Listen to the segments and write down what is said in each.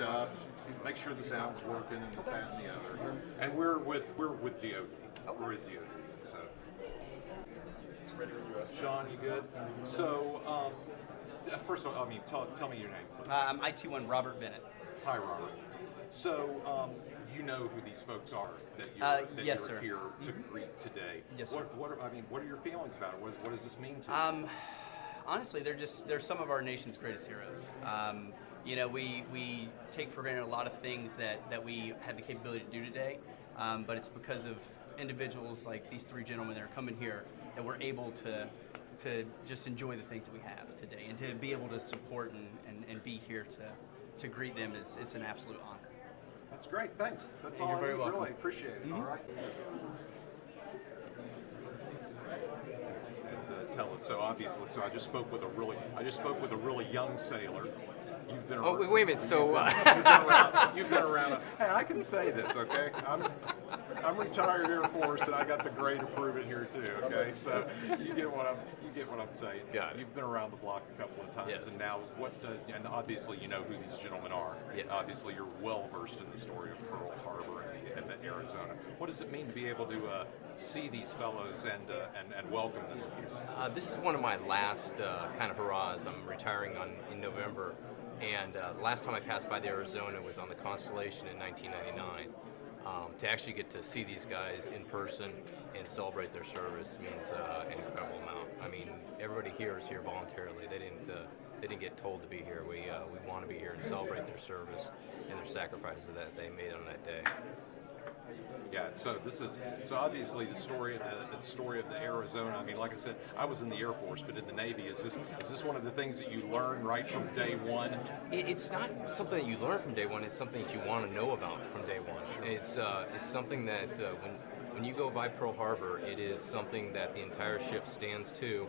stuff, make sure the sound's working, and this, that, and the other. And we're with DOD. We're with DOD. So, Sean, you good? So, first of all, tell me your name, please. I'm IT1 Robert Bennett. Hi, Robert. So, you know who these folks are that yes, you're sir. here to greet today. Yes, sir. What are your feelings about it? What does this mean to you? Honestly, they're some of our nation's greatest heroes. You know, we take for granted a lot of things that we have the capability to do today, but it's because of individuals like these three gentlemen that are coming here that we're able to just enjoy the things that we have today, and to be able to support and be here to greet them it's an absolute honor. That's great. Thanks. That's all. You're very welcome. Really appreciate it. Mm-hmm. All right. And tell us. So obviously, I just spoke with a really young sailor. You've been around. Oh, wait a minute. You've been around. Hey, I can say this, okay? I'm retired Air Force, and I got the grade to prove it here too. Okay, so you get what I'm saying. Got it. You've been around the block a couple of times, Yes. and now and obviously you know who these gentlemen are. Yes. Obviously, you're well versed in the story of Pearl Harbor and the Arizona. What does it mean to be able to see these fellows and welcome them here? This is one of my last kind of hurrahs. I'm retiring in November, and the last time I passed by the Arizona was on the Constellation in 1999. To actually get to see these guys in person and celebrate their service means an incredible amount. I mean, everybody here is here voluntarily. They didn't get told to be here. We want to be here and celebrate their service and their sacrifices that they made on that day. Yeah, so obviously the story of the Arizona. I mean, like I said, I was in the Air Force, but in the Navy, is this one of the things that you learn right from day one? It's not something that you learn from day one. It's something that you want to know about from day one. Sure. It's something that when you go by Pearl Harbor, it is something that the entire ship stands to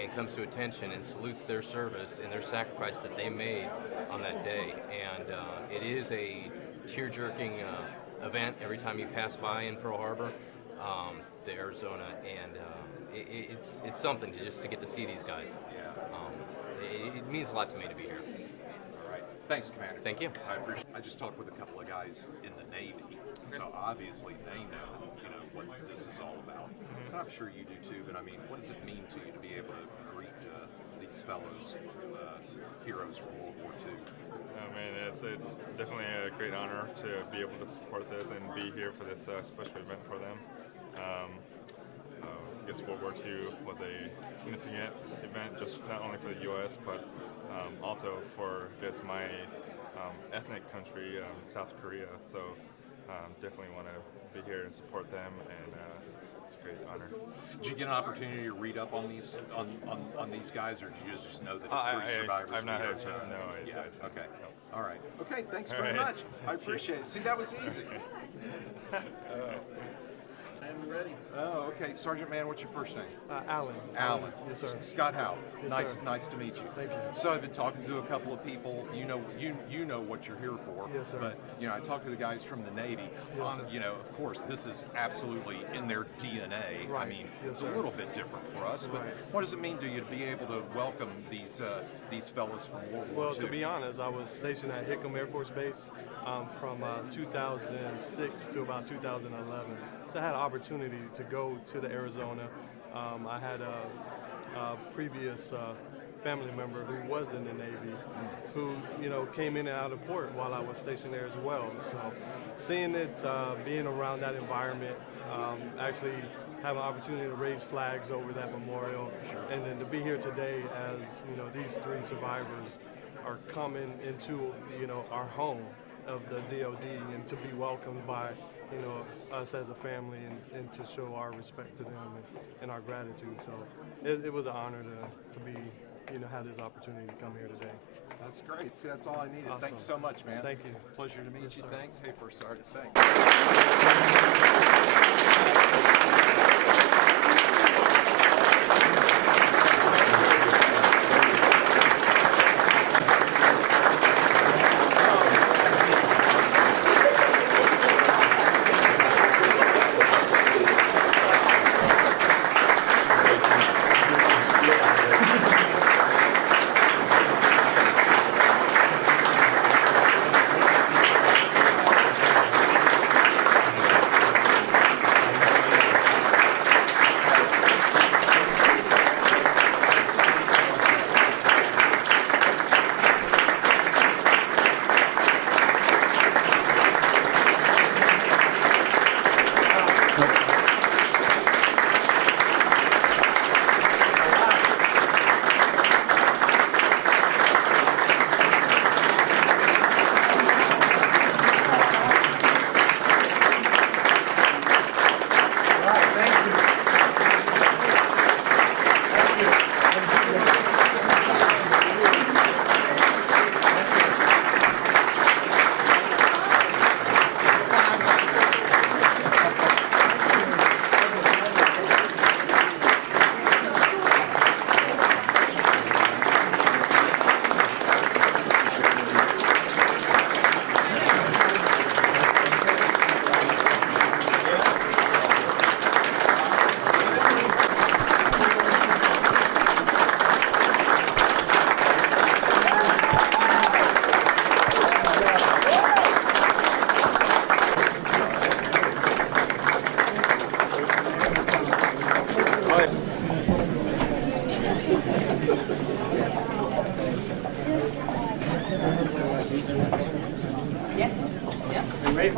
and comes to attention and salutes their service and their sacrifice that they made on that day. And it is a tear-jerking event every time you pass by in Pearl Harbor, the Arizona, and it's something to get to see these guys. Yeah. It means a lot to me to be here. All right. Thanks, Commander. Thank you. I appreciate. I just talked with a couple of guys in the Navy, so obviously they know what this is all about. And I'm sure you do too. But I mean, what does it mean to you to be able to greet these fellows, heroes from World War II? I mean, it's definitely a great honor to be able to support this and be here for this special event for them. I guess World War II was a significant event, just not only for the U.S., but also for, I guess, my ethnic country, South Korea. So definitely want to be here and support them, and it's a great honor. Did you get an opportunity to read up on these guys, or did you just know that it's three survivors? I've not had to. No, yeah. I Okay. No. All right. Okay. Thanks very much. I appreciate it. See, that was easy. I'm ready. Oh, okay. Sergeant Man, what's your first name? Alan. Alan. Yes, sir. Scott Howe. Yes, Nice to meet you. Thank you. So I've been talking to a couple of people. You know what you're here for. Yes, sir. But I talked to the guys from the Navy. Yes, sir. Of course, this is absolutely in their DNA. Right. I mean, Yes, it's sir. a little bit different for us. But Right. what does it mean to you to be able to welcome these fellas from World War Well, II? to be honest, I was stationed at Hickam Air Force Base from 2006 to about 2011. So I had an opportunity to go to the Arizona. I had a previous family member who was in the Navy, who came in and out of port while I was stationed there as well. So seeing it, being around that environment, actually have an opportunity to raise flags over that memorial, and then to be here today as these three survivors are coming into our home of the DOD, and to be welcomed by us as a family, and to show our respect to them and our gratitude. So it was an honor to be have this opportunity to come here today. That's great. See, that's all I needed. Awesome. Thanks so much, man. Thank you. Pleasure to meet Yes, you. sir. Thanks. Hey, First Sergeant. Thanks.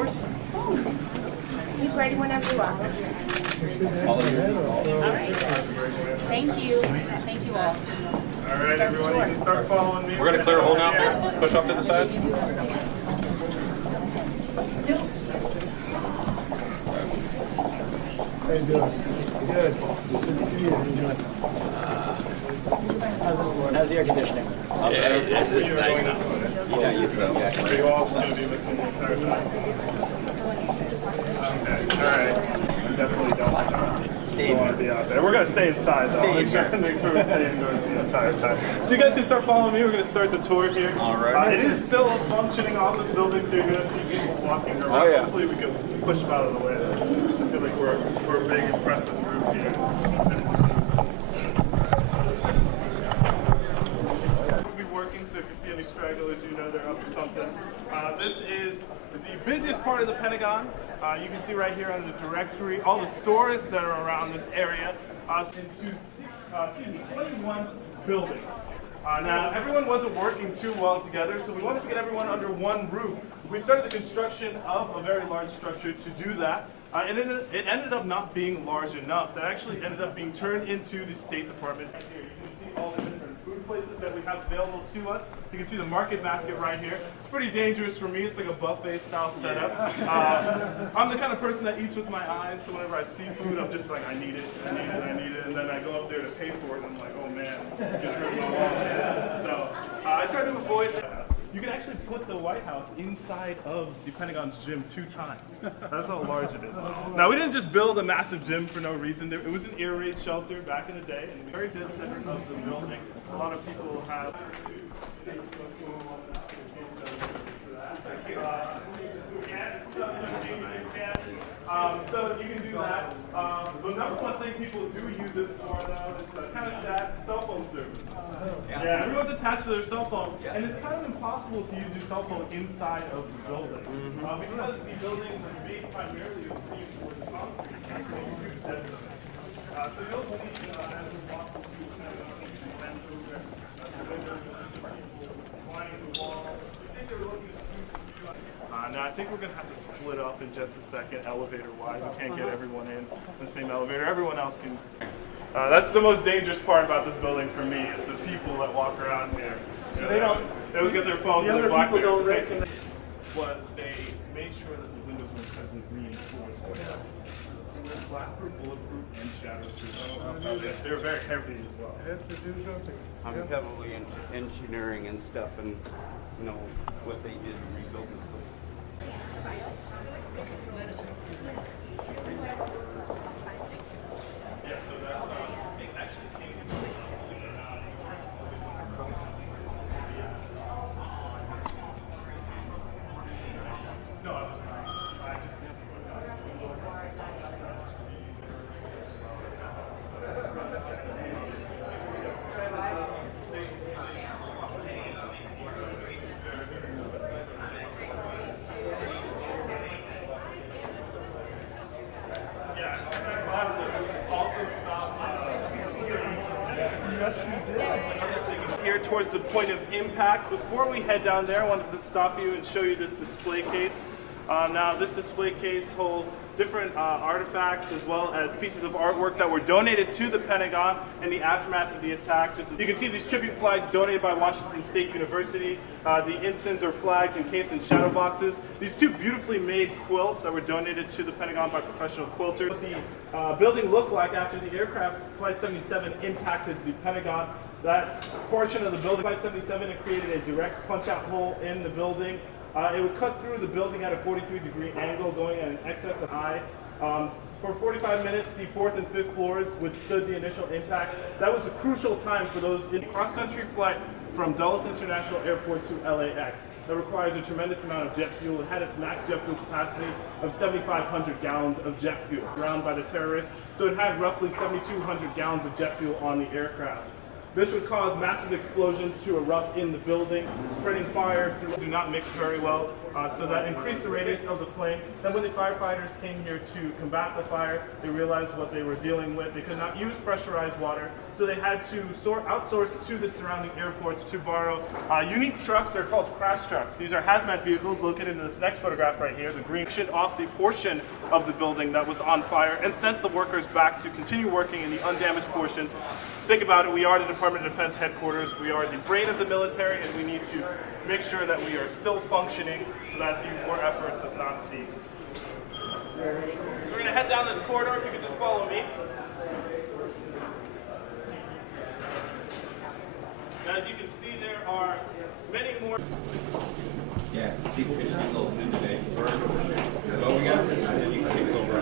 course. He's ready whenever you are. All right. Thank you. Thank you all. All right, everyone, you can start following me. We're going to clear a hole now. Push off to the sides. How you doing? Good. How's the air conditioning? It's nice now. Yeah, you so. Are you all going to be looking the entire time? Okay, all right. Definitely don't want to be out there. We're going to stay inside, though. Make sure we stay indoors the entire time. So you guys can start following me. We're going to start the tour here. All right. It is still a functioning office building, so you're going to see people walking around. Oh, yeah. Hopefully we can push them out of the way. I feel like we're a big, impressive group here. So if you see any stragglers, you know they're up to something. This is the busiest part of the Pentagon. You can see right here on the directory all the stores that are around this area. Into 21 buildings. Now, everyone wasn't working too well together, so we wanted to get everyone under one roof. We started the construction of a very large structure to do that. And it ended up not being large enough. That actually ended up being turned into the State Department. Here you can see all the different food places that we have available to us. You can see the market basket right here. It's pretty dangerous for me. It's like a buffet style setup. I'm the kind of person that eats with my eyes, so whenever I see food, I'm just like, I need it, I need it, I need it. And then I go up there to pay for it, and I'm like, oh man, this is gonna hurt my wallet. So I try to avoid that. You can actually put the White House inside of the Pentagon's gym 2 times. That's how large it is. Now, we didn't just build a massive gym for no reason. It was an air raid shelter back in the day, and the very dead center of the building. A lot of people have so you can do that. The number one thing people do use it for, though, is kind of sad, cell phone service. Yeah, everyone's attached to their cell phone, and it's kind of impossible to use your cell phone inside of the building. Because the building was made primarily of reinforced concrete, it's a huge dead center. So you'll see as we walk through the fence over there, the windows, people climbing the walls. We think they're looking now I think we're going to have to split up in just a second, elevator-wise. We can't get everyone in the same elevator. Everyone else can. That's the most dangerous part about this building for me, is the people that walk around here. So they always get their phones in the black. The other people don't recognize. Was they made sure that the windows were incredibly reinforced. Glassproof, bulletproof, and shatterproof. They're very heavy as well. I'm heavily into engineering and stuff, and you know what they did to rebuild this place. Here towards the point of impact. Before we head down there, I wanted to stop you and show you this display case. Now, this display case holds different artifacts as well as pieces of artwork that were donated to the Pentagon in the aftermath of the attack. You can see these tribute flags donated by Washington State University, the ensigns or flags encased in shadow boxes. These 2 beautifully made quilts that were donated to the Pentagon by professional quilters. What the building looked like after the aircraft Flight 77 impacted the Pentagon. That portion of the building, Flight 77, it created a direct punch-out hole in the building. It would cut through the building at a 43-degree angle, going at an excess of high. For 45 minutes, the 4th and 5th floors withstood the initial impact. That was a crucial time for those in cross-country flight from Dulles International Airport to LAX. That requires a tremendous amount of jet fuel. It had its max jet fuel capacity of 7,500 gallons of jet fuel, ground by the terrorists. So it had roughly 7,200 gallons of jet fuel on the aircraft. This would cause massive explosions to erupt in the building, spreading fire through, do not mix very well, so that increased the radius of the flame. Then when the firefighters came here to combat the fire, they realized what they were dealing with. They could not use pressurized water, so they had to outsource to the surrounding airports to borrow unique trucks. They're called crash trucks. These are hazmat vehicles located in this next photograph right here. The green off the portion of the building that was on fire and sent the workers back to continue working in the undamaged portions. Think about it, we are the Department of Defense headquarters, we are the brain of the military, and we need to make sure that we are still functioning so that the war effort does not cease. So we're going to head down this corridor, if you could just follow me. As you can see, there are many more. Yeah, see fish a little thin today. Oh, we got this, and then you can take it over.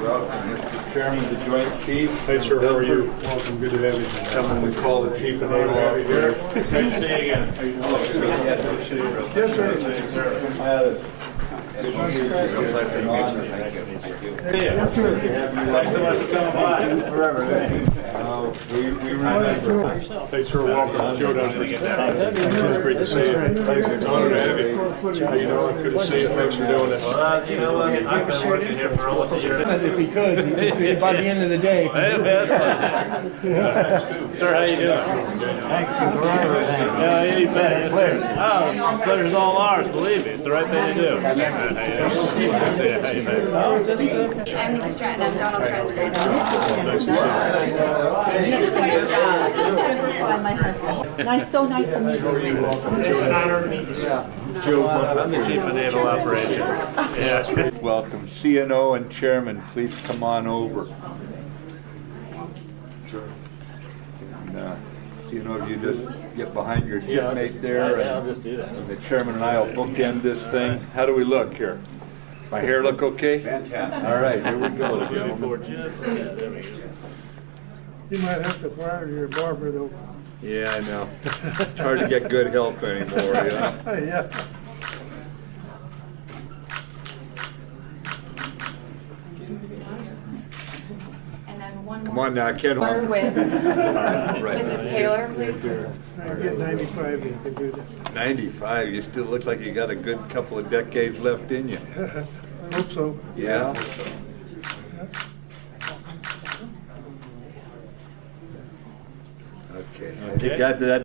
Welcome, Mr. Chairman, the Joint Chief. Hey, sir, how are you? Welcome, good to have you. Someone we call the Chief of Naval Officer. Good to see you again. Yes, sir. Good to meet you. Yeah. Thanks so much for coming by. Forever. We remember. Hey, sir, welcome. Joe down here. It's great to see you. It's an honor to have you. How you doing? Good to see you. Thanks for doing it. You know what? I've been working here for almost a year. If he could, by the end of the day. Sir, how you doing? Thank you for everything. Yeah, you bet. Yes, sir. Oh, pleasure's all ours, believe me. It's the right thing to do. Nice to see you. How you doing? Oh, just I'm Nikki Stratton. I'm Donald Stratton's granddaughter. my husband. So nice to meet you. It's an honor to meet you. Joe, I'm the Chief of Naval Operations. Yeah. Welcome. CNO and Chairman, please come on over. CNO, if you just get behind your shipmate there. I'll just do that. And the Chairman and I will bookend this thing. How do we look here? My hair look okay? Fantastic. All right, here we go, Moving gentlemen. forward just a tad. There we go. You might have to fire your barber though. Yeah, I know. It's hard to get good help anymore, yeah. Yeah. And then one Come more on now, Ken. word with Right. Mrs. Taylor, please. I get 95 and you can do 95, you still look like you got a good couple of decades left in you. that. I hope so. Yeah? Okay, I think after that